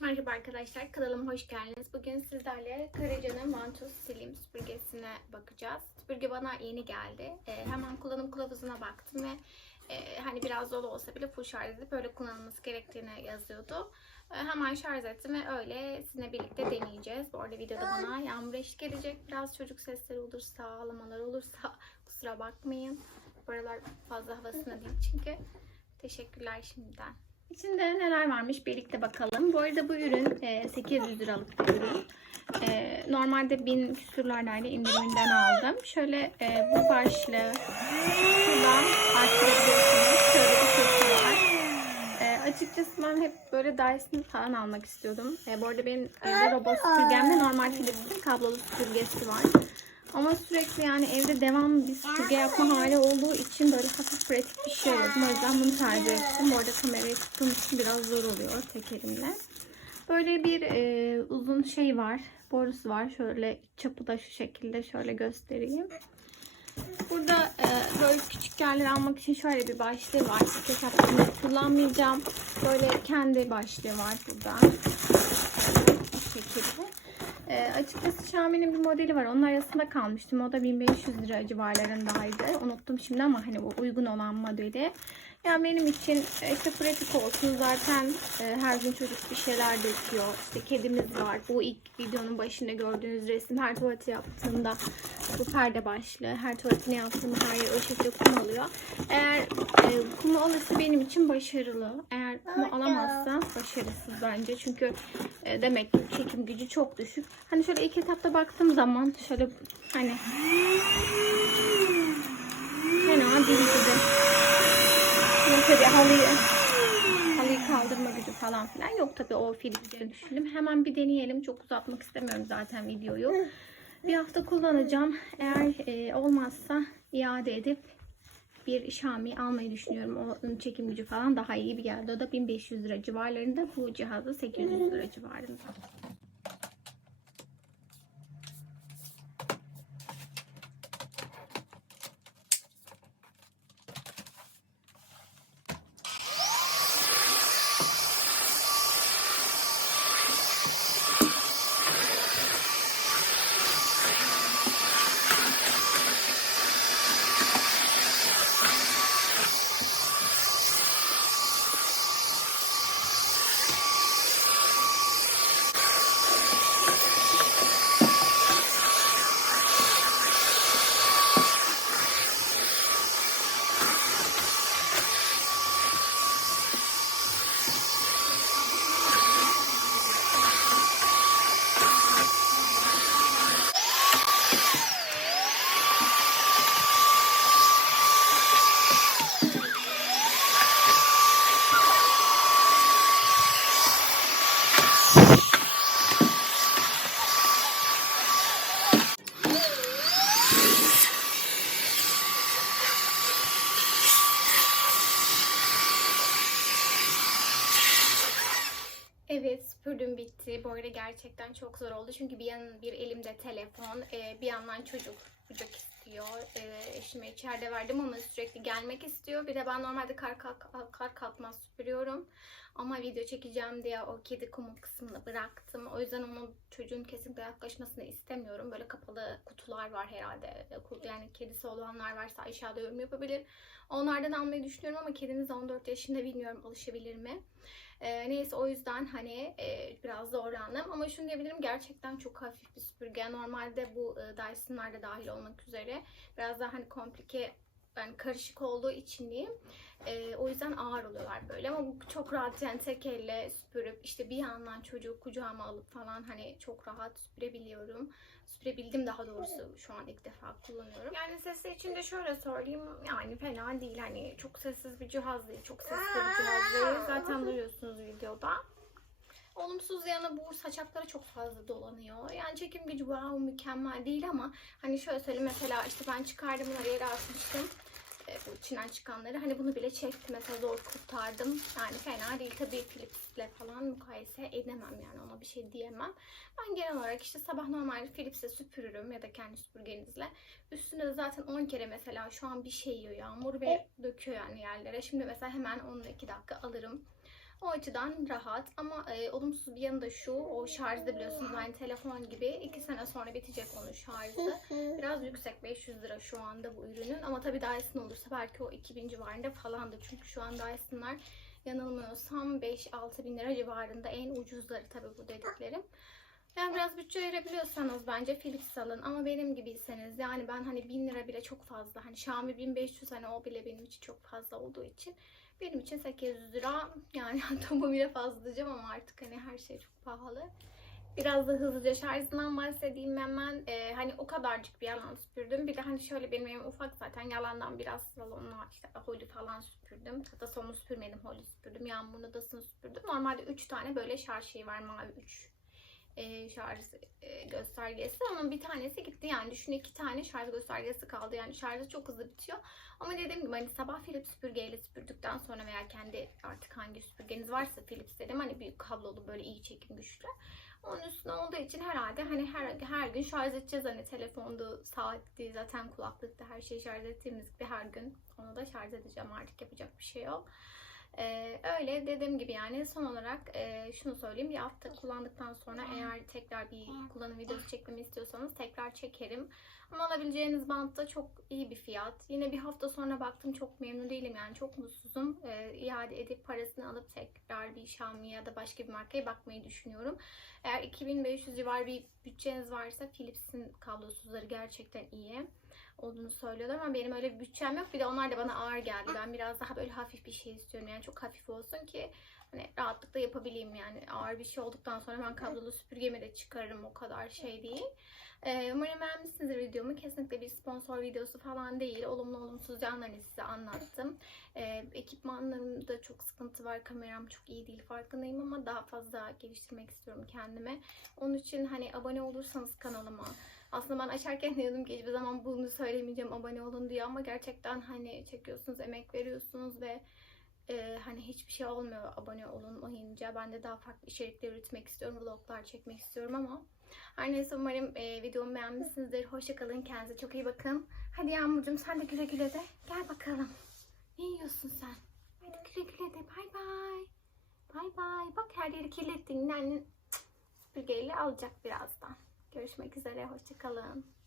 Merhaba arkadaşlar, kanalıma hoş geldiniz. Bugün sizlerle Karaca'nın Mantos Slim süpürgesine bakacağız. Süpürge bana yeni geldi. Ee, hemen kullanım kılavuzuna baktım ve e, hani biraz dolu olsa bile full şarj edip böyle kullanılması gerektiğini yazıyordu. Ee, hemen şarj ettim ve öyle sizinle birlikte deneyeceğiz. Bu arada videoda bana yağmur eşlik edecek. Biraz çocuk sesleri olursa, ağlamalar olursa kusura bakmayın. Bu aralar fazla havasında değil çünkü. Teşekkürler şimdiden. İçinde neler varmış birlikte bakalım. Bu arada bu ürün e, 800 liralık bir ürün. E, normalde 1000 küsürlerdeydi indiriminden aldım. Şöyle e, bu başlığı şuradan arttırabiliyorsunuz. Şöyle bir sesi var. E, açıkçası ben hep böyle Dyson falan almak istiyordum. E, bu arada benim evde robot süpürgemde normal Philips'in kablolu süpürgesi var. Ama sürekli yani evde devam bir süpürge yapma hali olduğu için böyle hafif pratik bir şey aradım. O yüzden bunu tercih ettim. Bu arada kamerayı tuttuğum için biraz zor oluyor tek elimle. Böyle bir e, uzun şey var. Borusu var. Şöyle çapı da şu şekilde şöyle göstereyim. Burada e, böyle küçük yerler almak için şöyle bir başlığı var. Ketçap bunu kullanmayacağım. Böyle kendi başlığı var burada. Bu şekilde. E, açıkçası Xiaomi'nin bir modeli var. Onun arasında kalmıştım. O da 1500 lira civarlarındaydı. Unuttum şimdi ama hani bu uygun olan modeli. Yani benim için işte pratik olsun. Zaten e, her gün çocuk bir şeyler döküyor. İşte kedimiz var. Bu ilk videonun başında gördüğünüz resim her tuvaleti yaptığımda bu perde başlığı. Her tuvaletini yaptığımda her yer o şekilde kum alıyor. Eğer e, kumu alırsa benim için başarılı. Eğer kumu alamazsa başarısız bence. Çünkü e, demek ki çekim gücü çok düşük. Hani şöyle ilk etapta baktığım zaman şöyle hani fena değil gibi. Tabii halıyı, halıyı kaldırma gücü falan filan yok tabii o filmleri düşündüm. Hemen bir deneyelim. Çok uzatmak istemiyorum zaten videoyu. Bir hafta kullanacağım. Eğer e, olmazsa iade edip bir Xiaomi almayı düşünüyorum. Onun çekim gücü falan daha iyi bir geldi. O da 1500 lira civarlarında. Bu cihazda 800 lira civarında. Bitti. Bu arada gerçekten çok zor oldu. Çünkü bir yan bir elimde telefon, e, bir yandan çocuk kucak istiyor. E, eşime içeride verdim ama sürekli gelmek istiyor. Bir de ben normalde kar, kalk, kar kalkmaz süpürüyorum. Ama video çekeceğim diye o kedi kumu kısmını bıraktım. O yüzden onun çocuğun kesinlikle yaklaşmasını istemiyorum. Böyle kapalı kutular var herhalde. Yani kedisi olanlar varsa aşağıda yorum yapabilir. Onlardan almayı düşünüyorum ama kedimiz 14 yaşında bilmiyorum alışabilir mi? E, neyse o yüzden hani e, biraz zorlandım. Ama şunu diyebilirim gerçekten çok hafif bir süpürge. Normalde bu e, Dyson'lar da dahil olmak üzere biraz daha hani komplike yani karışık olduğu için diyeyim. E, o yüzden ağır oluyorlar böyle ama bu çok rahat yani tek elle süpürüp işte bir yandan çocuğu kucağıma alıp falan hani çok rahat süpürebiliyorum. Süpürebildim daha doğrusu şu an ilk defa kullanıyorum. Yani sesi için de şöyle söyleyeyim yani fena değil hani çok sessiz bir cihaz değil çok sessiz bir cihaz değil zaten duyuyorsunuz videoda. Olumsuz yanı bu saçakları çok fazla dolanıyor. Yani çekim gücü wow mükemmel değil ama hani şöyle söyleyeyim mesela işte ben çıkardım bunları yere atmıştım. E, bu içinden çıkanları. Hani bunu bile çektim mesela zor kurtardım. Yani fena değil tabii Philips'le falan mukayese edemem yani ona bir şey diyemem. Ben genel olarak işte sabah normal Philips'e süpürürüm ya da kendi süpürgenizle. Üstüne de zaten 10 kere mesela şu an bir şey yiyor yağmur ve döküyor yani yerlere. Şimdi mesela hemen 10 2 dakika alırım. O açıdan rahat ama e, olumsuz bir yanı da şu. O şarjda biliyorsunuz aynı telefon gibi. 2 sene sonra bitecek onun şarjı. Biraz yüksek 500 lira şu anda bu ürünün. Ama tabii Dyson olursa belki o 2000 civarında falandır. Çünkü şu an Dyson'lar yanılmıyorsam 5-6 bin lira civarında en ucuzları tabii bu dediklerim. Yani biraz bütçe ayırabiliyorsanız bence Philips alın ama benim gibiyseniz yani ben hani 1000 lira bile çok fazla hani Xiaomi 1500 hani o bile benim için çok fazla olduğu için benim için 800 lira yani tamı bile fazla diyeceğim ama artık hani her şey çok pahalı. Biraz da hızlıca şarjından bahsedeyim hemen. Ee, hani o kadarcık bir yalan süpürdüm. Bir de hani şöyle benim evim ufak zaten yalandan biraz salonla işte holü falan süpürdüm. Hatta salonu süpürmedim holü süpürdüm. Yağmurun odasını süpürdüm. Normalde 3 tane böyle şarj şeyi var mavi 3 e, şarj e, göstergesi. Onun bir tanesi gitti yani. Düşün iki tane şarj göstergesi kaldı. Yani şarjı çok hızlı bitiyor. Ama dediğim gibi hani sabah Philips süpürgeyle süpürdükten sonra veya kendi artık hangi süpürgeniz varsa Philips dedim. Hani büyük kablolu böyle iyi çekim güçlü. Onun üstüne olduğu için herhalde hani her, her gün şarj edeceğiz. Hani telefondu, saatti, zaten kulaklıkta her şeyi şarj ettiğimiz gibi her gün onu da şarj edeceğim artık yapacak bir şey yok. Ee, öyle dediğim gibi yani son olarak e, şunu söyleyeyim. Bir hafta kullandıktan sonra eğer tekrar bir kullanım videosu çekmemi istiyorsanız tekrar çekerim. Ama alabileceğiniz bantta çok iyi bir fiyat. Yine bir hafta sonra baktım çok memnun değilim yani çok mutsuzum. Ee, iade edip parasını alıp tekrar bir Xiaomi ya da başka bir markaya bakmayı düşünüyorum. Eğer 2500 civar bir bütçeniz varsa Philips'in kablosuzları gerçekten iyi olduğunu söylüyorlar ama benim öyle bir bütçem yok. Bir de onlar da bana ağır geldi. Ben biraz daha böyle hafif bir şey istiyorum. Yani çok hafif olsun ki hani rahatlıkla yapabileyim yani. Ağır bir şey olduktan sonra ben kablolu süpürgemi de çıkarırım. O kadar şey değil. Ee, umarım beğenmişsinizdir videomu. Kesinlikle bir sponsor videosu falan değil. Olumlu olumsuz yanlarını size anlattım. Ee, ekipmanlarımda çok sıkıntı var. Kameram çok iyi değil farkındayım ama daha fazla geliştirmek istiyorum kendime. Onun için hani abone olursanız kanalıma aslında ben açarken diyordum ki hiçbir zaman bunu söylemeyeceğim abone olun diye ama gerçekten hani çekiyorsunuz, emek veriyorsunuz ve e, hani hiçbir şey olmuyor abone olunmayınca. Ben de daha farklı içerikler üretmek istiyorum, vloglar çekmek istiyorum ama her neyse umarım e, videomu beğenmişsinizdir. Hoşçakalın, kendinize çok iyi bakın. Hadi Yağmurcuğum sen de güle güle de. Gel bakalım. Ne yiyorsun sen? Hadi güle güle de. Bay bay. Bay bay. Bak her yeri kirlettin. Annen süpürgeyle alacak birazdan. Görüşmek üzere. Hoşçakalın.